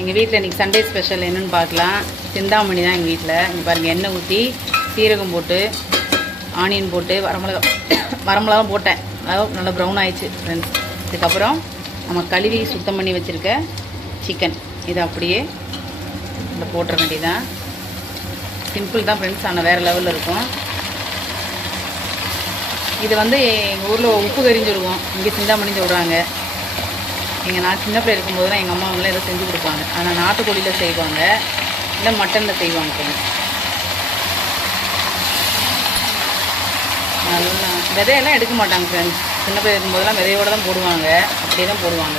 எங்கள் வீட்டில் இன்றைக்கி சண்டே ஸ்பெஷல் என்னென்னு பார்க்கலாம். சிந்தாமணி தான் எங்கள் வீட்டில். இங்கே பாருங்கள், எண்ணெய் ஊற்றி சீரகம் போட்டு ஆனியன் போட்டு வரமிளகாவும் போட்டேன். அதாவது நல்லா ப்ரௌன் ஆயிடுச்சு ஃப்ரெண்ட்ஸ். இதுக்கப்புறம் நம்ம கழுவி சுத்தம் பண்ணி வச்சுருக்க சிக்கன் இதை அப்படியே இதில் போட்டுற வேண்டியதான். சிம்பிள் தான் ஃப்ரெண்ட்ஸ், ஆனால் வேறு லெவலில் இருக்கும். இது வந்து எங்கள் ஊரில் உப்பு கறின்னு சொல்லுவோம், இங்கே சிந்தாமணின்னு சொல்கிறாங்க. நான் சின்ன பிள்ளை இருக்கும்போது எங்கள் அம்மா அவங்களாம் எதோ செஞ்சு கொடுப்பாங்க. ஆனால் நாட்டுக்கோழியில் செய்வாங்க, இல்லை மட்டனில் செய்வாங்க ஃப்ரெண்ட்ஸ். நல்லா விதையெல்லாம் எடுக்க மாட்டாங்க ஃப்ரெண்ட்ஸ். சின்ன பிள்ளை இருக்கும்போதெல்லாம் விதையோடு தான் போடுவாங்க, அப்படியே தான் போடுவாங்க.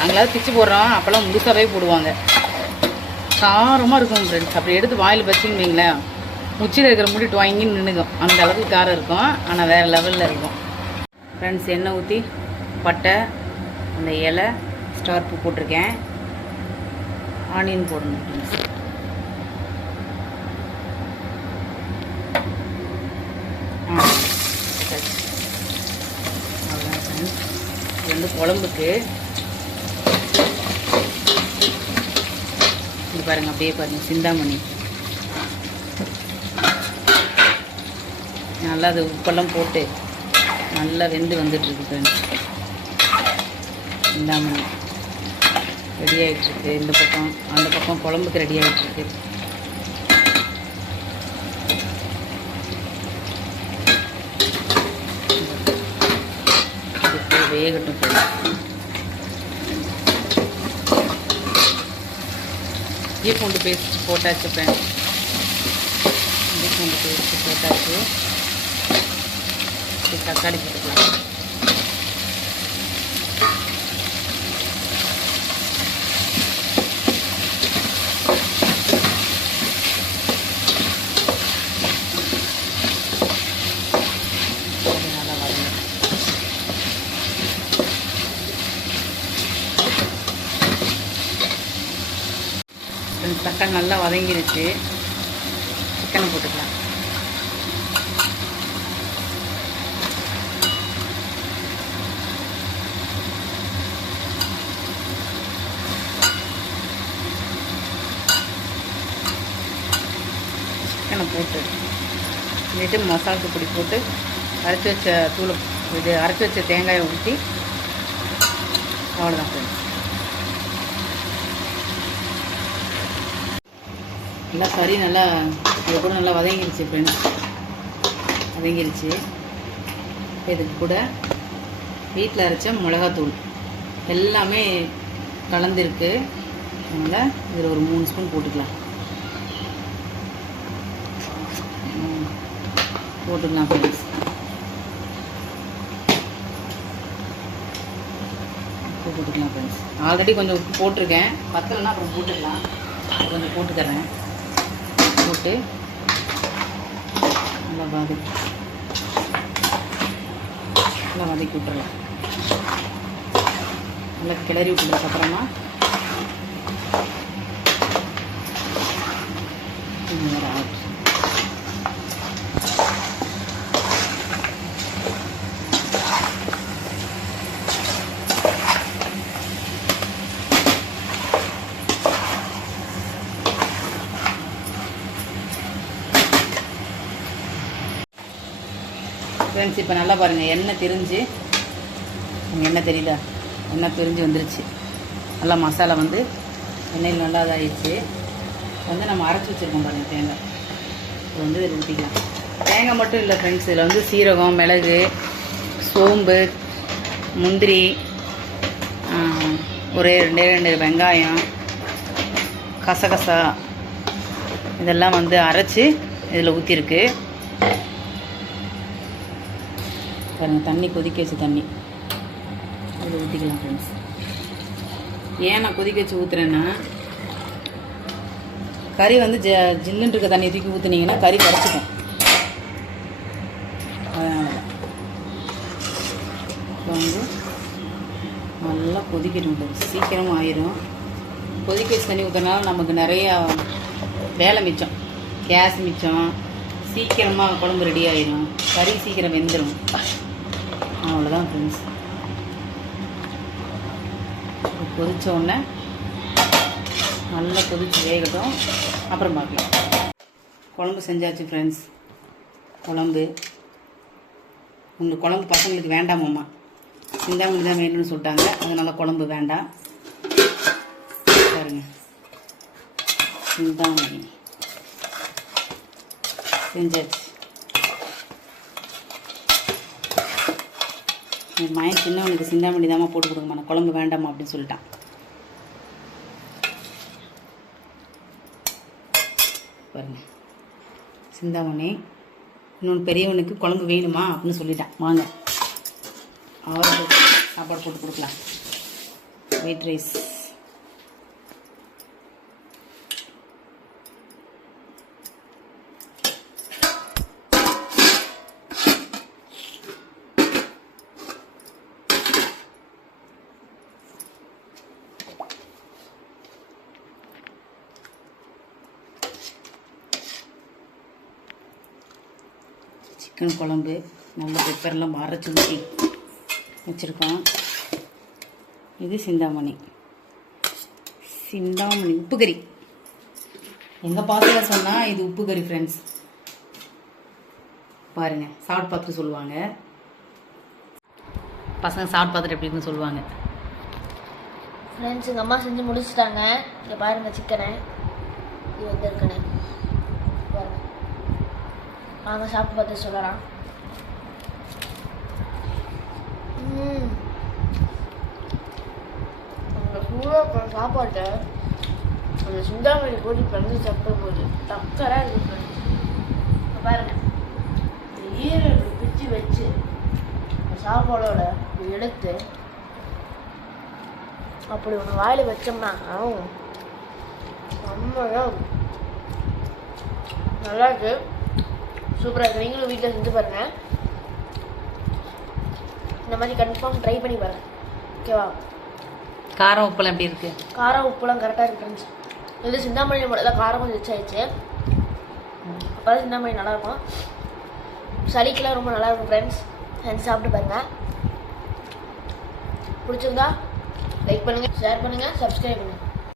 அங்கேயாவது பிச்சு போடுறோம், அப்போல்லாம் முழுசாகவே போடுவாங்க. காரமாக இருக்கும் ஃப்ரெண்ட்ஸ். அப்படி எடுத்து வாயில் வச்சிங்கன்னு வைங்களேன், முச்சியில் இருக்கிற முடி வாங்கின்னு நின்றுக்கும். அந்த அளவுக்கு காரம் இருக்கும், ஆனால் வேறு லெவலில் இருக்கும் ஃப்ரெண்ட்ஸ். எண்ணெய் ஊற்றி பட்டை, அந்த இலை, ஸ்டார் பூ போட்டிருக்கேன். ஆனியன் போடணும் ஃப்ரெண்ட்ஸ். அவ்வளோதான் ஃப்ரெண்ட்ஸ். இது வந்து குழம்புக்கு. இது பாருங்கள், அப்படியே பாருங்கள், சிந்தாமணி நல்லா அது உப்பெல்லாம் போட்டு நல்லா வெந்து வந்துட்டுருக்கு ஃப்ரெண்ட்ஸ். சிந்தாமணி ரெடி ஆகிட்டுருக்கு. இந்த பக்கம் அந்த பக்கம் குழம்புக்கு ரெடி ஆகிட்டுருக்கு. வேகட்டும் ஃப்ரெண்ட்ஸ். இஞ்சி பூண்டு பேஸ்ட் போட்டாச்சு ஃப்ரெண்ட்ஸ். இஞ்சி பூண்டு பேஸ்ட் போட்டாச்சு. தக்காளி போட்டுக்கலாம். நல்லா வதங்க. தக்காளி நல்லா வதங்கிருச்சு. சிக்கனை போட்டுக்கலாம். சிக்கனை போட்டு வந்துட்டு மசாலா பொடி போட்டு அரைச்சி வச்ச தூளை இது அரைச்சி வச்ச தேங்காயை ஊற்றி அவ்வளோதான் ஃப்ரெண்ட்ஸ். நல்லா கறி நல்லா இது கூட நல்லா வதங்கிருச்சு ஃப்ரெண்ட்ஸ். வதங்கிருச்சு. இதுக்கு கூட வீட்டில் அரைச்ச மிளகாத்தூள் எல்லாமே கலந்துருக்கு. அதனால் இதில் ஒரு 3 ஸ்பூன் போட்டுக்கலாம். ஃப்ரெண்ட்ஸ். உப்பு போட்டுக்கலாம் ஃப்ரெண்ட்ஸ். ஆல்ரெடி கொஞ்சம் உப்பு போட்டிருக்கேன், பத்தலைன்னா அப்புறம் போட்டுக்கலாம். கொஞ்சம் போட்டுக்கிறேன். போட்டு நல்லா வதக்கி விட்டுறலாம். நல்லா கிளறி விட்டதுக்கப்புறமா ஃப்ரெண்ட்ஸ். இப்போ நல்லா பாருங்கள், எண்ணெய் திரிஞ்சு, எண்ணெய் தெரியுதா, எண்ணெய் பிரிஞ்சு வந்துருச்சு. நல்லா மசாலா வந்து எண்ணெயில் நல்லா இதாகிடுச்சு. வந்து நம்ம அரைச்சி வச்சுருக்கோம் பாருங்கள் தேங்காய். இப்போ வந்து இதில் ஊற்றிக்கலாம். தேங்காய் மட்டும் இல்லை ஃப்ரெண்ட்ஸ், இதில் வந்து சீரகம், மிளகு, சோம்பு, முந்திரி, ஒரு 2 வெங்காயம், கசகசா இதெல்லாம் வந்து அரைச்சி இதில் ஊற்றிருக்கு பாருங்கள். தண்ணி கொதிக்க வச்ச தண்ணி இதில் ஊற்றிக்கலாம் ஃப்ரெண்ட்ஸ். ஏன் நான் கொதிக்க வச்சு ஊற்றுறேன்னா, கறி வந்து ஜில்லுன்னு இருக்க தண்ணி தூக்கி ஊற்றுனீங்கன்னா கறி கரைச்சிக்கும். அதனால இப்போ வந்து நல்லா கொதிக்கணும் ஃப்ரெண்ட்ஸ். சீக்கிரமாக ஆயிரும். கொதிக்க வச்சு தண்ணி ஊற்றுறதுனால நமக்கு நிறையா வேலை மிச்சம், கேஸ் மிச்சம், சீக்கிரமாக குழம்பு ரெடி ஆயிடும், கறி சீக்கிரம் வெந்துடும். அவ்வளோதான் ஃப்ரெண்ட்ஸ். கொதித்த உடனே நல்லா கொதிச்சு வேகட்டும், அப்புறம் பார்க்கலாம். குழம்பு செஞ்சாச்சு ஃப்ரெண்ட்ஸ். குழம்பு உங்களுக்கு குழம்பு பசங்களுக்கு வேண்டாமாம்மா, சிந்தாமணி தான் வேணும்னு சொல்லிட்டாங்க, அதனால் குழம்பு வேண்டாம். பாருங்க, சிந்தாமணி செஞ்சாச்சு. என் மயன் சின்னவனுக்கு சிந்தாமணி தாம்மா போட்டு கொடுங்கம்மா, நான் குழம்பு வேண்டாமா அப்படின்னு சொல்லிட்டான். பாருங்க, சிந்தாமணி. இன்னொன்று பெரியவனுக்கு குழம்பு வேணுமா அப்படின்னு சொல்லிட்டான். வாங்க அவருக்கு சாப்பாடு போட்டு கொடுக்கலாம். White rice. சிக்கன் குழம்பு நல்ல பெப்பர்லாம் அரைச்சி ஊற்றி வச்சுருக்கோம். இது சிந்தாமணி உப்பு கறி. எங்கள் பாத்திரம் சொன்னால் இது உப்பு கறி ஃப்ரெண்ட்ஸ். பாருங்கள், சாப்பிட்டு பார்த்துட்டு சொல்லுவாங்க பசங்க, சாப்பிட்டு பார்த்துட்டு எப்படின்னு சொல்லுவாங்க. ஃப்ரெண்ட்ஸ், எங்கள் அம்மா செஞ்சு முடிச்சுட்டாங்க. இங்கே பாருங்கள், சிக்கனை இது வந்து இருக்கனே பாருங்கள். வாங்க சாப்பிட்டு பார்த்து சொல்லலாம். அந்த சூடாக சாப்பாட்டை அந்த சிந்தாமணி போட்டு பிறந்து சாப்பிடும் போது டக்கராக இருக்குது ஃப்ரெண்ட்ஸ். பாருங்கள், ஈரல் பிச்சு வச்சு சாப்பாடோட எடுத்து அப்படி ஒன்று வாயில் வச்சோம்னா செம்மையாக நல்லா இருக்கு, சூப்பராக இருக்குது. நீங்களும் வீட்டில் செஞ்சு பாருங்கள். இந்த மாதிரி கன்ஃபார்ம் ட்ரை பண்ணி பாருங்கள். ஓகேவா? காரம் உப்புலாம் எப்படி இருக்குது? காரம் உப்புலாம் கரெக்டாக இருக்கு ஃப்ரெண்ட்ஸ். இது சிந்தாமணி மட்டும் தான் காரம் கொஞ்சம் வச்சாயிடுச்சு. அப்போ தான் சிந்தாமணி நல்லாயிருக்கும். சளிக்கெலாம் ரொம்ப நல்லாயிருக்கும் ஃப்ரெண்ட்ஸ். செஞ்சு சாப்பிட்டு பாருங்கள். பிடிச்சிருந்தா லைக் பண்ணுங்கள், ஷேர் பண்ணுங்கள், சப்ஸ்கிரைப் பண்ணுங்கள்.